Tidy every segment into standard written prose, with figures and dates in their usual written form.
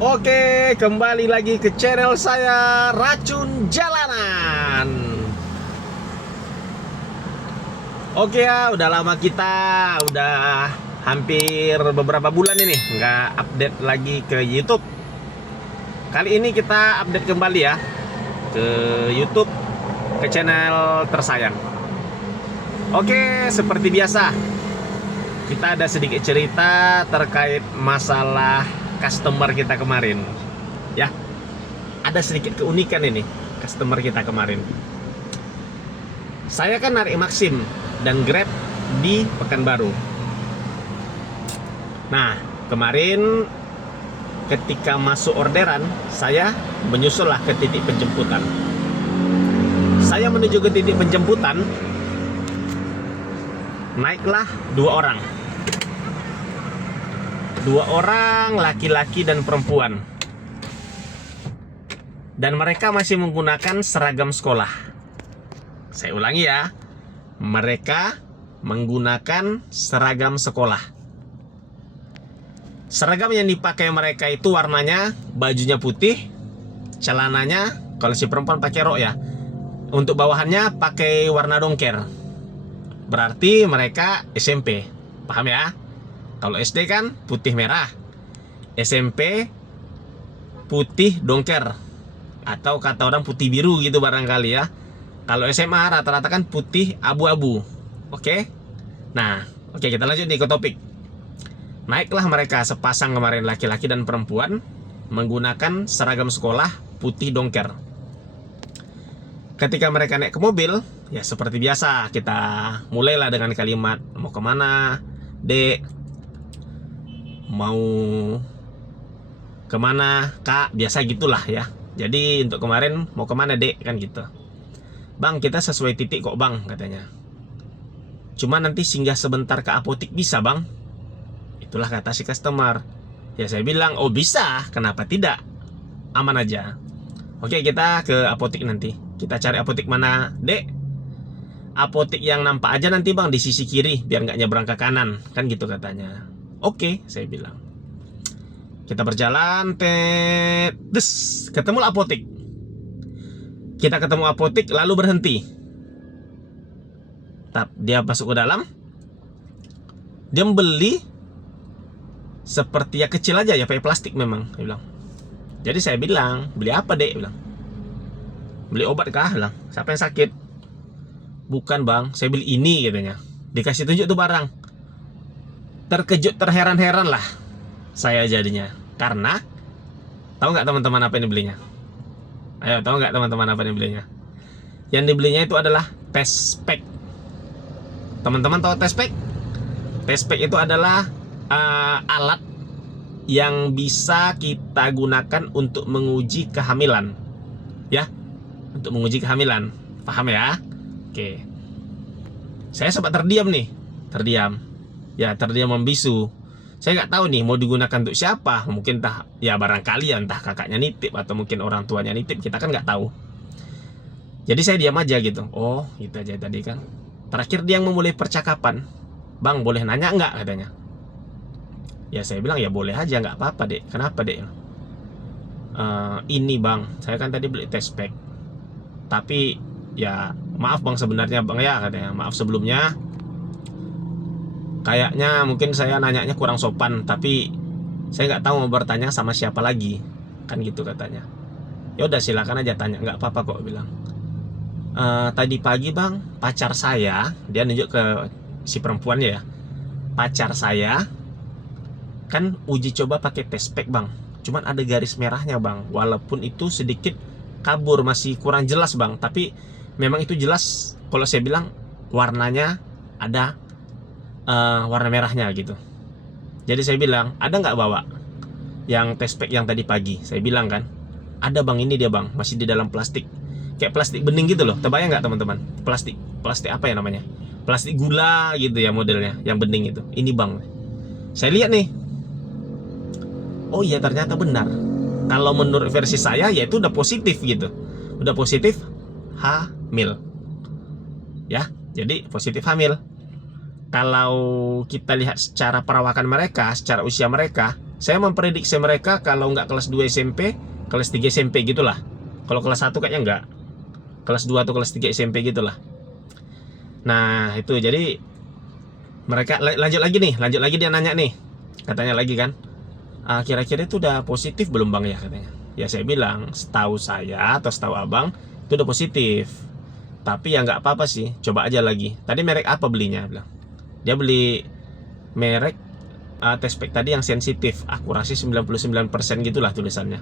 Oke, kembali lagi ke channel saya Racun Jalanan. Oke ya, udah lama kita, udah hampir beberapa bulan ini nggak update lagi ke YouTube. Kali ini kita update kembali ya ke YouTube, ke channel tersayang. Oke, seperti biasa, kita ada sedikit cerita terkait masalah customer kita kemarin. Ya, ada sedikit keunikan ini customer kita kemarin. Saya kan narik Maxim dan Grab di Pekanbaru. Nah, kemarin ketika masuk orderan, saya menyusullah ke titik penjemputan. Saya menuju ke titik penjemputan, naiklah dua orang laki-laki dan perempuan, dan mereka masih menggunakan seragam sekolah. Saya ulangi ya, mereka menggunakan seragam sekolah. Seragam yang dipakai mereka itu warnanya, bajunya putih, celananya kalau si perempuan pakai rok ya, untuk bawahannya pakai warna dongker. Berarti mereka SMP, paham ya? Kalau SD kan putih merah, SMP putih dongker, atau kata orang putih biru gitu barangkali ya. Kalau SMA rata-rata kan putih abu-abu. Oke? Nah, oke, kita lanjut nih ke topik. Naiklah mereka sepasang kemarin, laki-laki dan perempuan, menggunakan seragam sekolah putih dongker. Ketika mereka naik ke mobil, ya seperti biasa, kita mulailah dengan kalimat, "Mau kemana, Dek? Mau kemana, Kak?" Biasa gitulah ya. Jadi untuk kemarin, "Mau kemana, Dek?" Kan gitu. "Bang, kita sesuai titik kok, Bang," katanya. "Cuma nanti singgah sebentar ke apotik bisa, Bang?" Itulah kata si customer. Ya saya bilang, "Oh bisa, kenapa tidak? Aman aja. Oke, kita ke apotik nanti. Kita cari apotik mana, Dek?" "Apotik yang nampak aja nanti, Bang, di sisi kiri, biar nggak nyebrang ke kanan." Kan gitu katanya. "Oke," saya bilang. Kita berjalan, ketemu apotik. Kita ketemu apotik, lalu berhenti. Dia masuk ke dalam, dia membeli seperti ya kecil aja ya, pakai plastik memang. Dia bilang. Jadi saya bilang, "Beli apa, Dek?" Bilang. "Beli obat kah?" Bilang. "Siapa yang sakit?" "Bukan, Bang, saya beli ini," katanya. Dikasih tunjuk tuh barang. Terkejut, terheran-heran lah saya jadinya. Karena tahu nggak teman-teman apa yang dibelinya? Ayo, tahu nggak teman-teman apa yang dibelinya? Yang dibelinya itu adalah test pack. Teman-teman tahu test pack? Test pack itu adalah alat yang bisa kita gunakan untuk menguji kehamilan. Ya, untuk menguji kehamilan. Paham ya? Oke. Saya sempat terdiam nih. Terdiam membisu. Saya nggak tahu nih mau digunakan untuk siapa. Mungkin ya barangkali ya, entah kakaknya nitip atau mungkin orang tuanya nitip. Kita kan nggak tahu. Jadi saya diam aja gitu. Oh, gitu aja tadi kan. Terakhir dia yang memulai percakapan. "Bang, boleh nanya nggak?" katanya. Ya saya bilang, "Ya boleh aja, nggak apa-apa, Dek." "Kenapa, Dek?" "Ini, Bang, saya kan tadi beli test pack. Tapi ya maaf, Bang, sebenarnya, Bang, ya," katanya. "Maaf sebelumnya. Kayaknya mungkin saya nanyanya kurang sopan, tapi saya nggak tahu mau bertanya sama siapa lagi." Kan gitu katanya. "Ya udah, silakan aja tanya, nggak apa-apa kok," bilang. Tadi pagi, Bang, pacar saya," dia nunjuk ke si perempuannya ya, "pacar saya kan uji coba pakai test pack, Bang. Cuman ada garis merahnya, Bang. Walaupun itu sedikit kabur, masih kurang jelas, Bang. Tapi memang itu jelas." Kalau saya bilang, warnanya ada warna merahnya gitu. Jadi saya bilang, "Ada nggak bawa yang test pack yang tadi pagi?" Saya bilang kan, "Ada, Bang, ini dia, Bang, masih di dalam plastik. Kayak plastik bening gitu loh." Terbayang nggak teman-teman? Plastik apa ya namanya? Plastik gula gitu ya modelnya, yang bening itu. "Ini, Bang." Saya lihat nih. Oh iya, ternyata benar. Kalau menurut versi saya ya itu udah positif gitu. Udah positif hamil. Ya, jadi positif hamil. Kalau kita lihat secara perawakan mereka, secara usia mereka, Saya memprediksi mereka kalau nggak kelas 2 SMP, kelas 3 SMP gitulah. Kalau kelas 1 kayaknya nggak. Kelas 2 atau kelas 3 SMP gitulah. Nah itu jadi mereka lanjut lagi dia nanya nih, katanya lagi kan, kira-kira itu udah positif belum bang ya, katanya. Ya saya bilang setahu saya atau setahu abang itu udah positif, tapi ya nggak apa-apa sih, coba aja lagi. Tadi merek apa belinya, bilang dia beli merek tespek tadi yang sensitif, akurasi 99% gitulah tulisannya.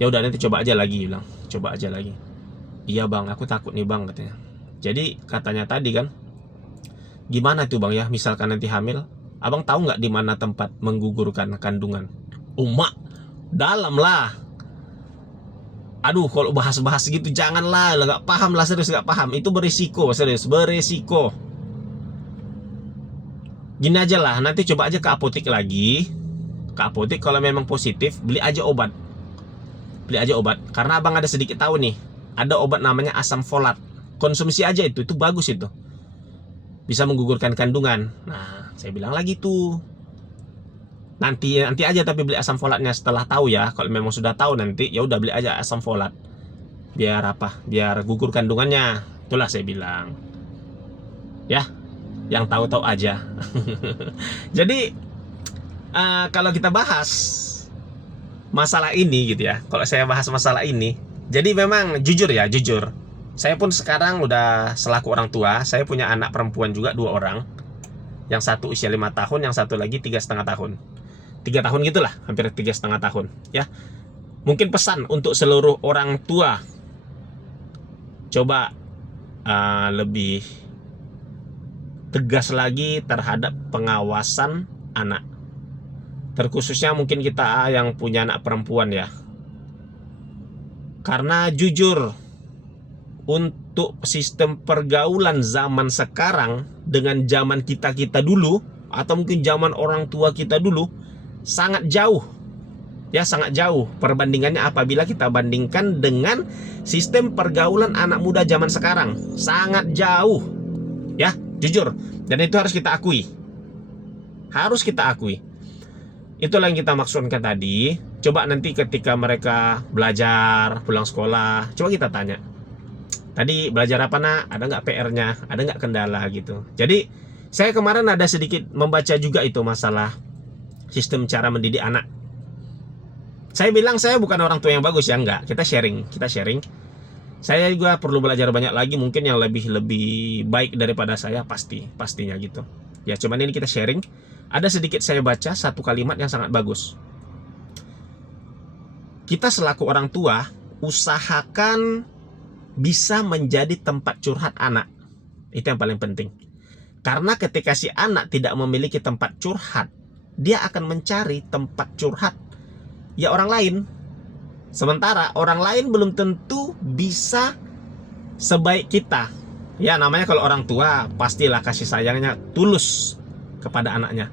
Ya udah nanti coba aja lagi, bilang coba aja lagi. Iya bang, aku takut nih bang, katanya. Jadi katanya tadi kan, gimana tuh bang ya, misalkan nanti hamil, abang tahu nggak di mana tempat menggugurkan kandungan? Umak dalam lah. Aduh, kalau bahas-bahas gitu janganlah, nggak paham lah, serius nggak paham. Itu berisiko, serius berisiko. Gini aja lah, nanti coba aja ke apotek lagi. Ke apotek kalau memang positif, beli aja obat. Beli aja obat. Karena abang ada sedikit tahu nih, ada obat namanya asam folat. Konsumsi aja itu bagus itu. Bisa menggugurkan kandungan. Nah, saya bilang lagi tuh. Nanti aja tapi beli asam folatnya setelah tahu ya. Kalau memang sudah tahu nanti ya udah beli aja asam folat. Biar apa? Biar gugur kandungannya. Itulah saya bilang. Ya, yang tahu-tahu aja. Jadi kalau kita bahas masalah ini gitu ya. Kalau saya bahas masalah ini, jadi memang jujur ya, jujur. Saya pun sekarang udah selaku orang tua, saya punya anak perempuan juga 2 orang. Yang satu usia 5 tahun, yang satu lagi 3,5 tahun. 3 tahun gitulah, hampir 3,5 tahun ya. Mungkin pesan untuk seluruh orang tua, coba lebih tegas lagi terhadap pengawasan anak. Terkhususnya mungkin kita yang punya anak perempuan ya. Karena jujur, untuk sistem pergaulan zaman sekarang dengan zaman kita dulu, atau mungkin zaman orang tua kita dulu, sangat jauh ya, sangat jauh perbandingannya apabila kita bandingkan dengan sistem pergaulan anak muda zaman sekarang. Sangat jauh ya, jujur. Dan itu harus kita akui, harus kita akui. Itulah yang kita maksudkan tadi. Coba nanti ketika mereka belajar pulang sekolah, coba kita tanya, tadi belajar apa nak? Ada nggak PR-nya? Ada nggak kendala gitu? Jadi saya kemarin ada sedikit membaca juga itu masalah sistem cara mendidik anak. Saya bilang saya bukan orang tua yang bagus ya, enggak. Kita sharing. Saya juga perlu belajar banyak lagi, mungkin yang lebih baik daripada saya, pastinya gitu. Ya cuman ini kita sharing. Ada sedikit saya baca satu kalimat yang sangat bagus. Kita selaku orang tua usahakan bisa menjadi tempat curhat anak. Itu yang paling penting. Karena ketika si anak tidak memiliki tempat curhat, dia akan mencari tempat curhat ya orang lain. Sementara orang lain belum tentu bisa sebaik kita. Ya namanya kalau orang tua pastilah kasih sayangnya tulus kepada anaknya.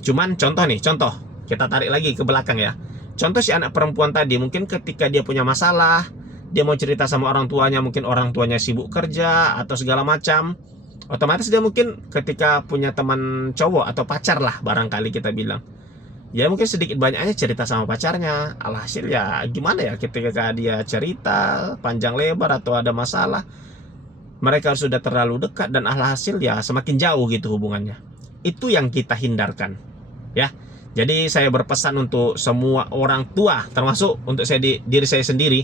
Cuman contoh kita tarik lagi ke belakang ya. Contoh si anak perempuan tadi, mungkin ketika dia punya masalah, dia mau cerita sama orang tuanya, mungkin orang tuanya sibuk kerja atau segala macam, otomatis dia mungkin ketika punya teman cowok atau pacar lah barangkali kita bilang, ya mungkin sedikit banyaknya cerita sama pacarnya. Alhasil ya gimana ya, ketika dia cerita panjang lebar atau ada masalah, mereka sudah terlalu dekat dan alhasil ya semakin jauh gitu hubungannya. Itu yang kita hindarkan ya. Jadi saya berpesan untuk semua orang tua, termasuk untuk diri saya sendiri,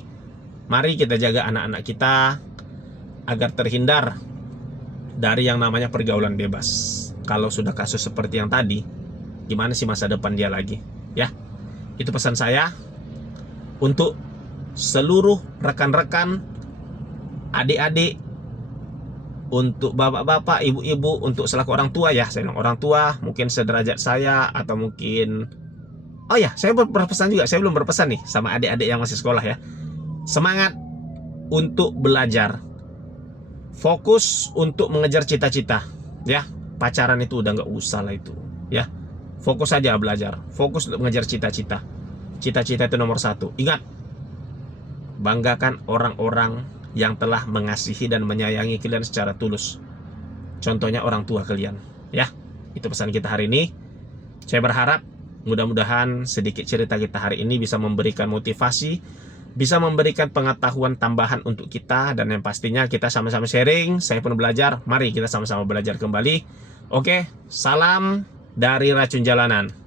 mari kita jaga anak-anak kita agar terhindar dari yang namanya pergaulan bebas. Kalau sudah kasus seperti yang tadi, gimana sih masa depan dia lagi ya. Itu pesan saya untuk seluruh rekan-rekan, adik-adik, untuk bapak-bapak, ibu-ibu, untuk selaku orang tua ya. Saya bilang orang tua mungkin sederajat saya, atau mungkin, oh ya saya berpesan juga, saya belum berpesan nih sama adik-adik yang masih sekolah ya. Semangat untuk belajar, fokus untuk mengejar cita-cita ya. Pacaran itu udah nggak usah lah itu ya. Fokus aja belajar, fokus untuk mengejar cita-cita. Cita-cita itu nomor 1. Ingat, banggakan orang-orang yang telah mengasihi dan menyayangi kalian secara tulus. Contohnya orang tua kalian ya. Itu pesan kita hari ini. Saya berharap Mudah-mudahan sedikit cerita kita hari ini bisa memberikan motivasi, bisa memberikan pengetahuan tambahan untuk kita, dan yang pastinya kita sama-sama sharing. Saya pun belajar, mari kita sama-sama belajar kembali. Oke, salam dari Racun Jalanan.